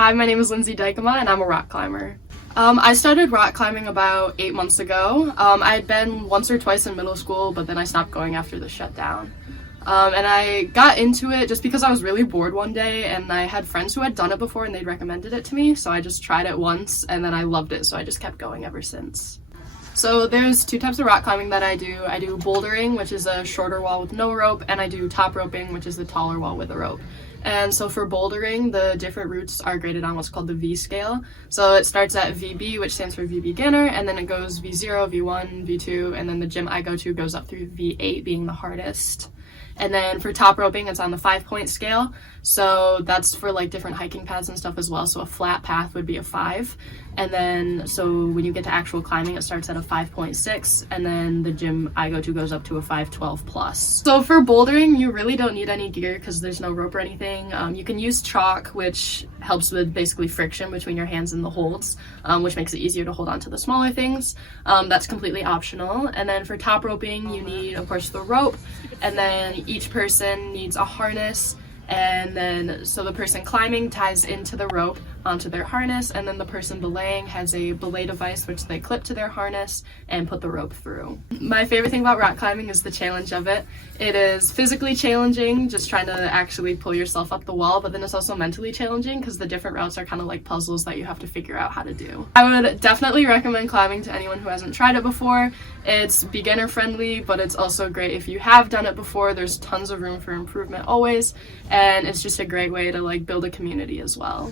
Hi, my name is Lindsey and I'm a rock climber. I started rock climbing about 8 months ago. I had been once or twice in middle school, but then I stopped going after the shutdown. And I got into it just because I was really bored one day and I had friends who had done it before and they'd recommended it to me, so I just tried it once and then I loved it, so I just kept going ever since. So there's two types of rock climbing that I do. I do bouldering, which is a shorter wall with no rope, and I do top roping, which is the taller wall with a rope. And so for bouldering, the different routes are graded on what's called the V scale. So it starts at VB, which stands for V beginner, and then it goes V0, V1, V2, and then the gym I go to goes up through V8 being the hardest. And then for top roping, it's on the 5-point scale. So that's for like different hiking paths and stuff as well. So a flat path would be a 5. And then, so when you get to actual climbing, it starts at a 5.6. And then the gym I go to goes up to a 512 plus. So for bouldering, you really don't need any gear because there's no rope or anything. You can use chalk, which helps with basically friction between your hands and the holds, which makes it easier to hold on to the smaller things. That's completely optional. And then for top roping, you need, of course, the rope. And then each person needs a harness, and then so the person climbing ties into the rope onto their harness, and then the person belaying has a belay device which they clip to their harness and put the rope through. My favorite thing about rock climbing is the challenge of it. It is physically challenging, just trying to actually pull yourself up the wall, but then it's also mentally challenging because the different routes are kind of like puzzles that you have to figure out how to do. I would definitely recommend climbing to anyone who hasn't tried it before. It's beginner friendly, but it's also great if you have done it before. There's tons of room for improvement always, and it's just a great way to like build a community as well.